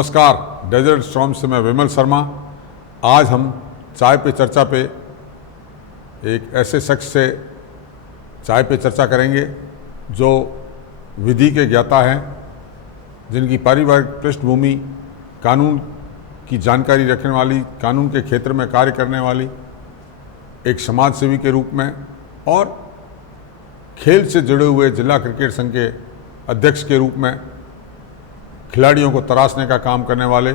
नमस्कार, desert storm से मैं विमल शर्मा। आज हम चाय पे चर्चा पे एक ऐसे शख्स से चाय पे चर्चा करेंगे जो विधि के ज्ञाता हैं, जिनकी पारिवारिक पृष्ठभूमि कानून की जानकारी रखने वाली, कानून के क्षेत्र में कार्य करने वाली एक समाज सेवी के रूप में और खेल से जुड़े हुए जिला क्रिकेट संघ के अध्यक्ष के रूप में खिलाड़ियों को तराशने का काम करने वाले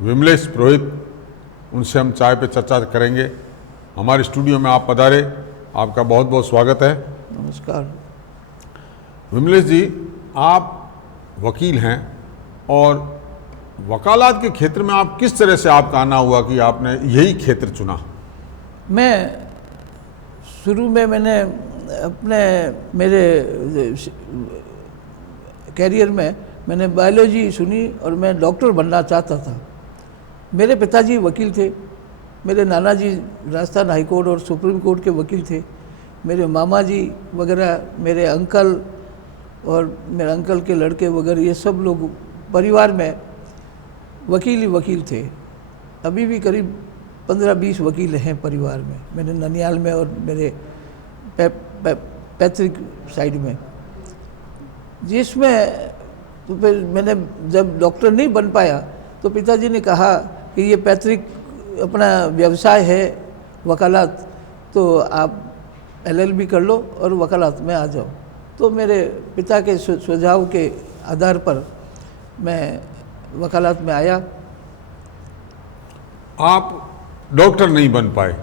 विमलेश पुरोहित, उनसे हम चाय पे चर्चा करेंगे। हमारे स्टूडियो में आप पधारे, आपका बहुत बहुत स्वागत है। नमस्कार। विमलेश जी, आप वकील हैं और वकालत के क्षेत्र में आप किस तरह से आपका आना हुआ कि आपने यही क्षेत्र चुना? मैं शुरू में मैंने अपने मेरे कैरियर में मैंने बायोलॉजी सुनी और मैं डॉक्टर बनना चाहता था। मेरे पिताजी वकील थे, मेरे नाना जी राजस्थान हाई कोर्ट और सुप्रीम कोर्ट के वकील थे, मेरे मामा जी वगैरह, मेरे अंकल और मेरे अंकल के लड़के वगैरह, ये सब लोग परिवार में वकील ही वकील थे। अभी भी करीब 15-20 वकील हैं परिवार में, मेरे ननियाल में और मेरे पैतृक साइड में। जिसमें तो फिर मैंने जब डॉक्टर नहीं बन पाया तो पिताजी ने कहा कि ये पैतृक अपना व्यवसाय है वकालत, तो आप LLB कर लो और वकालत में आ जाओ। तो मेरे पिता के सुझाव के आधार पर मैं वकालत में आया। आप डॉक्टर नहीं बन पाए,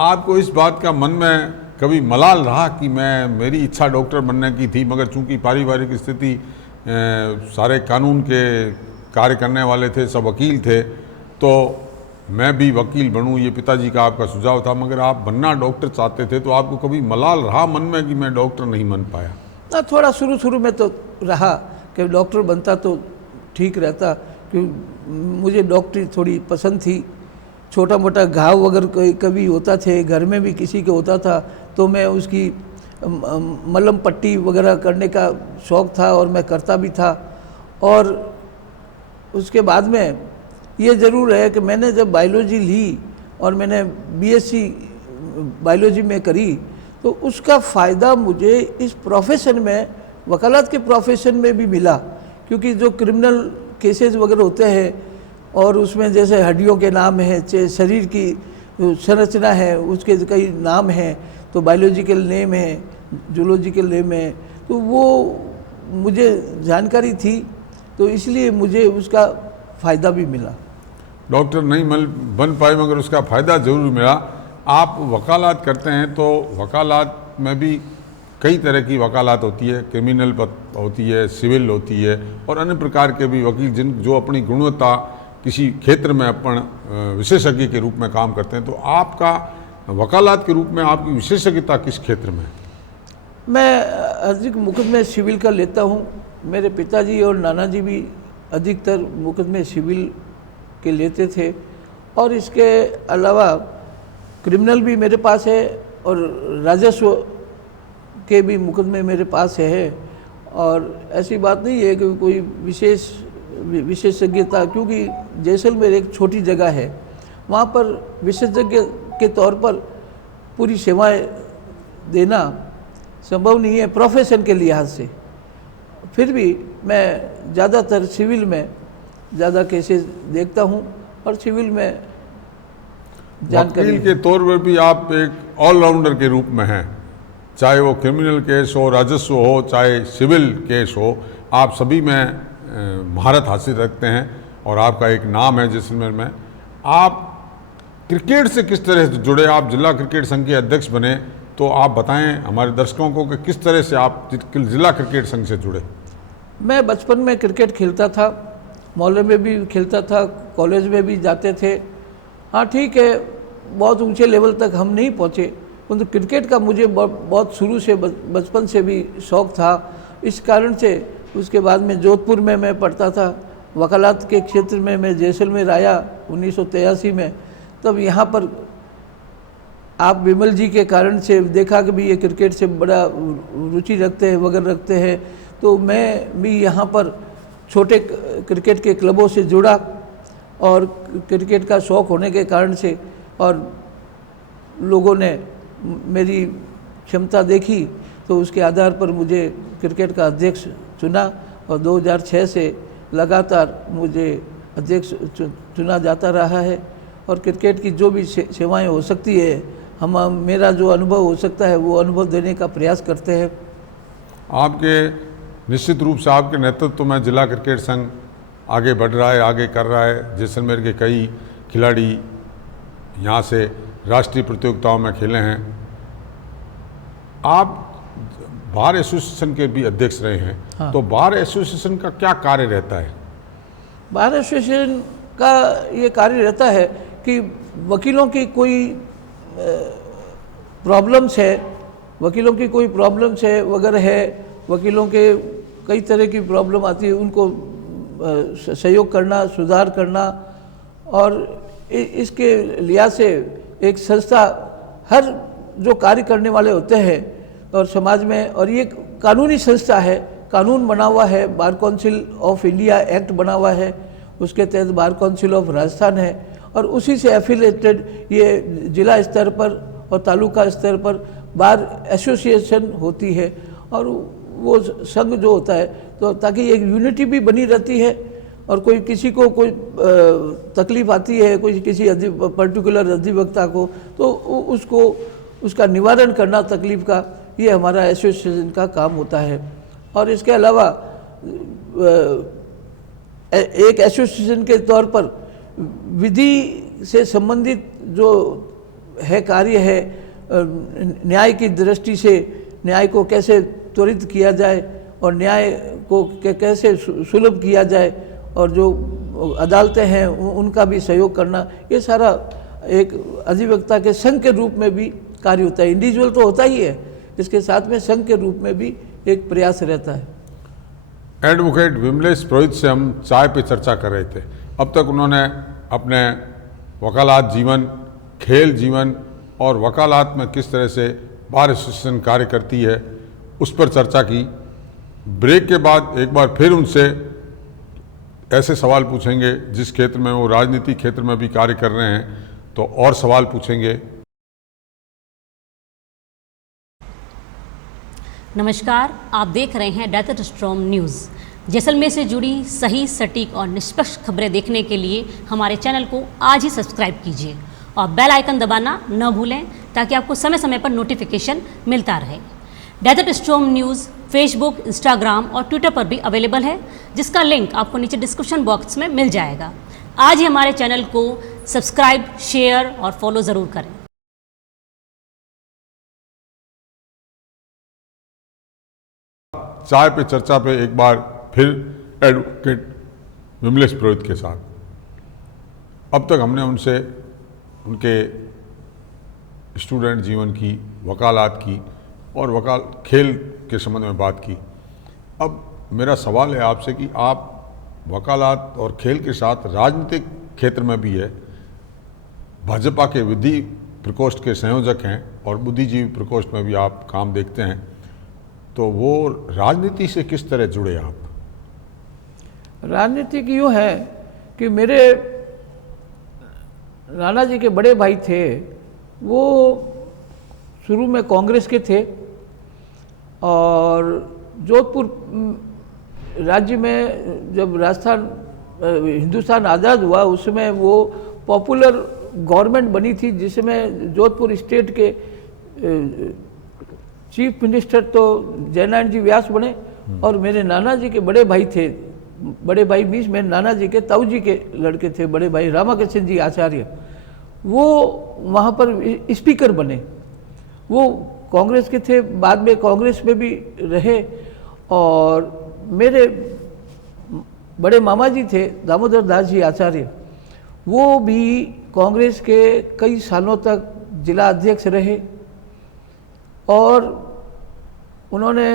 आपको इस बात का मन में कभी मलाल रहा कि मेरी इच्छा डॉक्टर बनने की थी, मगर चूंकि पारिवारिक स्थिति सारे कानून के कार्य करने वाले थे, सब वकील थे, तो मैं भी वकील बनूं, ये पिताजी का आपका सुझाव था, मगर आप बनना डॉक्टर चाहते थे, तो आपको कभी मलाल रहा मन में कि मैं डॉक्टर नहीं बन पाया? ना, थोड़ा शुरू में तो रहा कि डॉक्टर बनता तो ठीक रहता, क्योंकि मुझे डॉक्टरी थोड़ी पसंद थी। छोटा मोटा घाव अगर कभी होता थे, घर में भी किसी के होता था, तो मैं उसकी मलहम पट्टी वगैरह करने का शौक़ था और मैं करता भी था। और उसके बाद में ये ज़रूर है कि मैंने जब बायोलॉजी ली और मैंने BSc बायोलॉजी में करी, तो उसका फ़ायदा मुझे इस प्रोफेशन में, वकालत के प्रोफेशन में भी मिला। क्योंकि जो क्रिमिनल केसेस वगैरह होते हैं और उसमें जैसे हड्डियों के नाम हैं, शरीर की संरचना है, उसके कई नाम हैं, तो बायोलॉजिकल नेम है, जूलॉजिकल नेम है, तो वो मुझे जानकारी थी, तो इसलिए मुझे उसका फ़ायदा भी मिला। डॉक्टर नहीं बन पाए मगर उसका फ़ायदा ज़रूर मिला। आप वकालत करते हैं तो वकालत में भी कई तरह की वकालत होती है, क्रिमिनल होती है, सिविल होती है और अन्य प्रकार के भी वकील जो अपनी गुणवत्ता किसी क्षेत्र में अपन विशेषज्ञ के रूप में काम करते हैं। तो आपका वकालत के रूप में आपकी विशेषज्ञता किस क्षेत्र में? मैं अधिक मुकदमे सिविल का लेता हूँ। मेरे पिताजी और नाना जी भी अधिकतर मुकदमे सिविल के लेते थे और इसके अलावा क्रिमिनल भी मेरे पास है और राजस्व के भी मुकदमे मेरे पास है। और ऐसी बात नहीं है कि कोई विशेषज्ञता, क्योंकि जैसलमेर एक छोटी जगह है, वहाँ पर विशेषज्ञ के तौर पर पूरी सेवाएं देना संभव नहीं है प्रोफेशन के लिहाज से। फिर भी मैं ज़्यादातर सिविल में ज़्यादा केसेस देखता हूँ और सिविल में जानकारी वकील के तौर पर भी आप एक ऑलराउंडर के रूप में हैं, चाहे वो क्रिमिनल केस हो, राजस्व हो, चाहे सिविल केस हो, आप सभी में महारत हासिल रखते हैं और आपका एक नाम है जैसलमेर में। आप क्रिकेट से किस तरह से जुड़े? आप जिला क्रिकेट संघ के अध्यक्ष बने, तो आप बताएं हमारे दर्शकों को कि किस तरह से आप जिला क्रिकेट संघ से जुड़े? मैं बचपन में क्रिकेट खेलता था, मोहल्ले में भी खेलता था, कॉलेज में भी जाते थे। हाँ ठीक है, बहुत ऊंचे लेवल तक हम नहीं पहुँचे, परंतु क्रिकेट का मुझे बहुत शुरू से बचपन से भी शौक़ था। इस कारण से उसके बाद में जोधपुर में मैं पढ़ता था, वकालत के क्षेत्र में मैं जैसलमेर आया 1983 में। तब यहाँ पर आप विमल जी के कारण से देखा कि भी ये क्रिकेट से बड़ा रुचि रखते हैं वगैरह रखते हैं, तो मैं भी यहाँ पर छोटे क्रिकेट के क्लबों से जुड़ा और क्रिकेट का शौक़ होने के कारण से और लोगों ने मेरी क्षमता देखी तो उसके आधार पर मुझे क्रिकेट का अध्यक्ष चुना और 2006 से लगातार मुझे अध्यक्ष चुना जाता रहा है। और क्रिकेट की जो भी सेवाएं हो सकती है मेरा जो अनुभव हो सकता है वो अनुभव देने का प्रयास करते हैं। आपके निश्चित रूप से आपके नेतृत्व में जिला क्रिकेट संघ आगे बढ़ रहा है, आगे कर रहा है। जैसलमेर के कई खिलाड़ी यहाँ से राष्ट्रीय प्रतियोगिताओं में खेले हैं। आप बार एसोसिएशन के भी अध्यक्ष रहे हैं। हाँ। तो बार एसोसिएशन का क्या कार्य रहता है? बार एसोसिएशन का ये कार्य रहता है कि वकीलों की कोई प्रॉब्लम्स है, वकीलों की कोई प्रॉब्लम्स है वगैरह है, वकीलों के कई तरह की प्रॉब्लम आती है, उनको सहयोग करना, सुधार करना। और इसके लिहाज से एक संस्था हर जो कार्य करने वाले होते हैं और समाज में, और ये कानूनी संस्था है, कानून बना हुआ है, bar council of India act बना हुआ है, उसके तहत बार काउंसिल ऑफ राजस्थान है और उसी से एफिलेटेड ये जिला स्तर पर और तालुका स्तर पर बार एसोसिएशन होती है। और वो संघ जो होता है तो ताकि एक यूनिटी भी बनी रहती है और कोई किसी को कोई तकलीफ आती है, कोई किसी पर्टिकुलर अधिवक्ता को, तो उसको उसका निवारण करना तकलीफ का, ये हमारा एसोसिएशन का काम होता है। और इसके अलावा एक एसोसिएशन के तौर पर विधि से संबंधित जो है कार्य है, न्याय की दृष्टि से न्याय को कैसे त्वरित किया जाए और न्याय को कैसे सुलभ किया जाए और जो अदालतें हैं उनका भी सहयोग करना, ये सारा एक अधिवक्ता के संघ के रूप में भी कार्य होता है। इंडिविजुअल तो होता ही है, इसके साथ में संघ के रूप में भी एक प्रयास रहता है। एडवोकेट विमलेश पुरोहित से हम चाय पे चर्चा कर रहे थे। अब तक उन्होंने अपने वकालत जीवन, खेल जीवन और वकालत में किस तरह से बार एसोसिएशन कार्य करती है उस पर चर्चा की। ब्रेक के बाद एक बार फिर उनसे ऐसे सवाल पूछेंगे जिस क्षेत्र में वो राजनीतिक क्षेत्र में भी कार्य कर रहे हैं, तो और सवाल पूछेंगे। नमस्कार, आप देख रहे हैं डेजर्ट स्टॉर्म न्यूज़। जैसलमेर से जुड़ी सही, सटीक और निष्पक्ष खबरें देखने के लिए हमारे चैनल को आज ही सब्सक्राइब कीजिए और बेल आइकन दबाना न भूलें ताकि आपको समय समय पर नोटिफिकेशन मिलता रहे। Desert storm news Facebook, Instagram और ट्विटर पर भी अवेलेबल है, जिसका लिंक आपको नीचे डिस्क्रिप्शन बॉक्स में मिल जाएगा। आज ही हमारे चैनल को सब्सक्राइब, शेयर और फॉलो ज़रूर करें। चाय पे चर्चा पे एक बार फिर एडवोकेट विमलेश पुरोहित के साथ। अब तक हमने उनसे उनके स्टूडेंट जीवन की, वकालत की और खेल के संबंध में बात की। अब मेरा सवाल है आपसे कि आप वकालत और खेल के साथ राजनीतिक क्षेत्र में भी है, भाजपा के विधि प्रकोष्ठ के संयोजक हैं और बुद्धिजीवी प्रकोष्ठ में भी आप काम देखते हैं, तो वो राजनीति से किस तरह जुड़े आप? राजनीति की यूँ है कि मेरे नाना जी के बड़े भाई थे, वो शुरू में कांग्रेस के थे और जोधपुर राज्य में जब हिंदुस्तान आज़ाद हुआ उस समय वो पॉपुलर गवर्नमेंट बनी थी, जिसमें जोधपुर स्टेट के चीफ मिनिस्टर तो जयनारायण जी व्यास बने और मेरे नाना जी के बड़े भाई थे, बड़े भाई मीन्स मेरे नाना जी के ताऊ जी के लड़के थे, बड़े भाई रामाकृष्ण जी आचार्य, वो वहाँ पर स्पीकर बने। वो कांग्रेस के थे, बाद में कांग्रेस में भी रहे। और मेरे बड़े मामा जी थे दामोदर दास जी आचार्य, वो भी कांग्रेस के कई सालों तक जिला अध्यक्ष रहे और उन्होंने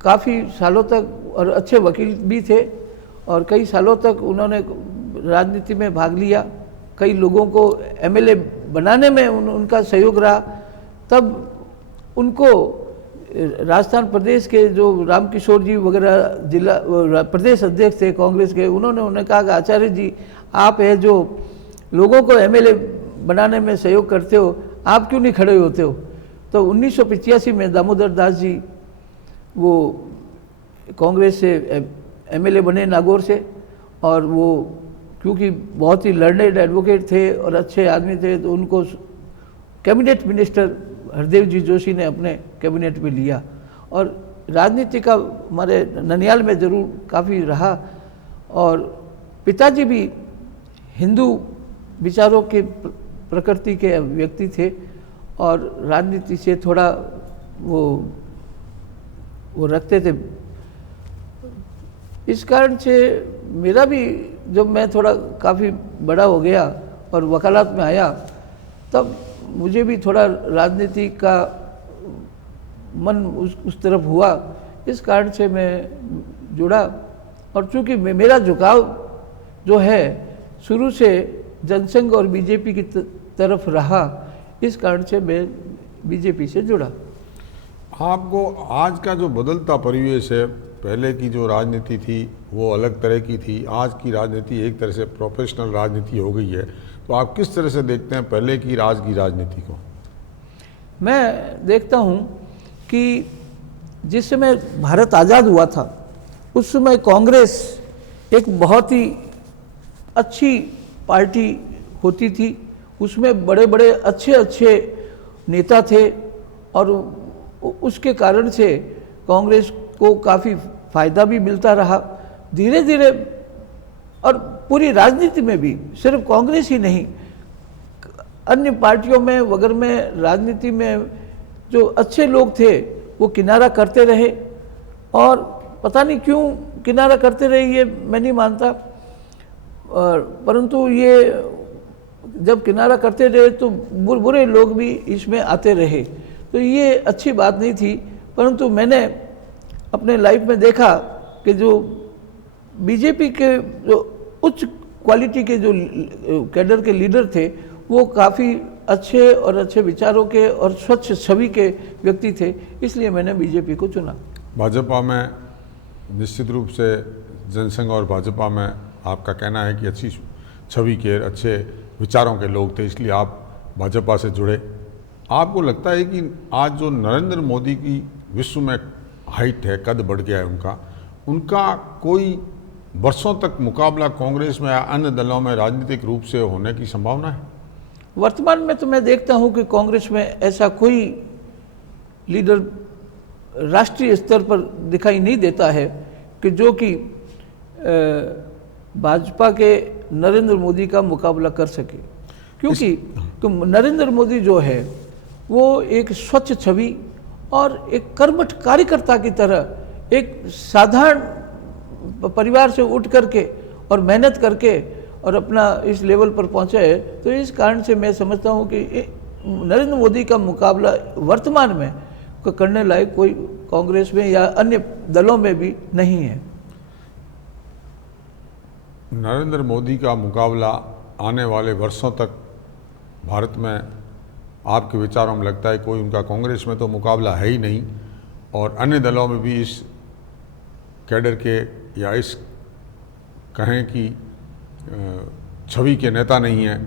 काफ़ी सालों तक और अच्छे वकील भी थे और कई सालों तक उन्होंने राजनीति में भाग लिया। कई लोगों को एमएलए बनाने में उनका सहयोग रहा। तब उनको राजस्थान प्रदेश के जो रामकिशोर जी वगैरह जिला प्रदेश अध्यक्ष थे कांग्रेस के, उन्होंने कहा कि आचार्य जी आप है जो लोगों को एमएलए बनाने में सहयोग करते हो, आप क्यों नहीं खड़े होते हो। तो 1985 में दामोदर दास जी वो कांग्रेस से एमएलए बने नागौर से, और वो क्योंकि बहुत ही लर्नेड एडवोकेट थे और अच्छे आदमी थे, तो उनको कैबिनेट मिनिस्टर हरदेव जी जोशी ने अपने कैबिनेट में लिया। और राजनीति का हमारे ननियाल में ज़रूर काफ़ी रहा, और पिताजी भी हिंदू विचारों के प्रकृति के व्यक्ति थे और राजनीति से थोड़ा वो रखते थे। इस कारण से मेरा भी जब मैं थोड़ा काफ़ी बड़ा हो गया और वकालत में आया, तब मुझे भी थोड़ा राजनीति का मन उस तरफ हुआ। इस कारण से मैं जुड़ा, और चूँकि मेरा झुकाव जो है शुरू से जनसंघ और बीजेपी की तरफ रहा, इस कारण से मैं बीजेपी से जुड़ा। आपको आज का जो बदलता परिवेश है, पहले की जो राजनीति थी वो अलग तरह की थी, आज की राजनीति एक तरह से प्रोफेशनल राजनीति हो गई है, तो आप किस तरह से देखते हैं पहले की आज की राजनीति को? मैं देखता हूँ कि जिस समय भारत आज़ाद हुआ था उस समय कांग्रेस एक बहुत ही अच्छी पार्टी होती थी, उसमें बड़े बड़े अच्छे नेता थे, और उसके कारण से कांग्रेस को काफ़ी फ़ायदा भी मिलता रहा। धीरे धीरे, और पूरी राजनीति में भी, सिर्फ कांग्रेस ही नहीं, अन्य पार्टियों में वगैरह में राजनीति में जो अच्छे लोग थे वो किनारा करते रहे, और पता नहीं क्यों किनारा करते रहे ये मैं नहीं मानता, परंतु ये जब किनारा करते रहे तो बुरे लोग भी इसमें आते रहे, तो ये अच्छी बात नहीं थी। परंतु मैंने अपने लाइफ में देखा कि जो बीजेपी के जो उच्च क्वालिटी के जो कैडर के लीडर थे वो काफ़ी अच्छे और अच्छे विचारों के और स्वच्छ छवि के व्यक्ति थे, इसलिए मैंने बीजेपी को चुना। भाजपा में निश्चित रूप से जनसंघ और भाजपा में आपका कहना है कि अच्छी छवि के अच्छे विचारों के लोग थे, इसलिए आप भाजपा से जुड़े। आपको लगता है कि आज जो नरेंद्र मोदी की विश्व में हाइट है, कद बढ़ गया है उनका कोई वर्षों तक मुकाबला कांग्रेस में या अन्य दलों में राजनीतिक रूप से होने की संभावना है? वर्तमान में तो मैं देखता हूं कि कांग्रेस में ऐसा कोई लीडर राष्ट्रीय स्तर पर दिखाई नहीं देता है कि जो कि भाजपा के नरेंद्र मोदी का मुकाबला कर सके, क्योंकि नरेंद्र मोदी जो है वो एक स्वच्छ छवि और एक कर्मठ कार्यकर्ता की तरह एक साधारण परिवार से उठ करके और मेहनत करके और अपना इस लेवल पर पहुंचा है। तो इस कारण से मैं समझता हूं कि नरेंद्र मोदी का मुकाबला वर्तमान में करने लायक कोई कांग्रेस में या अन्य दलों में भी नहीं है। नरेंद्र मोदी का मुकाबला आने वाले वर्षों तक भारत में आपके विचारों में लगता है कोई उनका कांग्रेस में तो मुकाबला है ही नहीं, और अन्य दलों में भी इस कैडर के या इस कहें कि छवि के नेता नहीं हैं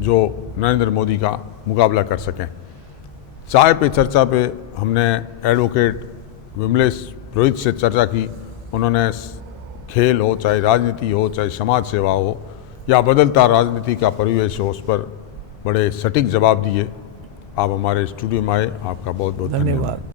जो नरेंद्र मोदी का मुकाबला कर सकें। चाय पे चर्चा पे हमने एडवोकेट विमलेश पुरोहित से चर्चा की। उन्होंने खेल हो, चाहे राजनीति हो, चाहे समाज सेवा हो या बदलता राजनीति का परिवेश हो, उस पर बड़े सटीक जवाब दिए। आप हमारे स्टूडियो में आए, आपका बहुत बहुत धन्यवाद।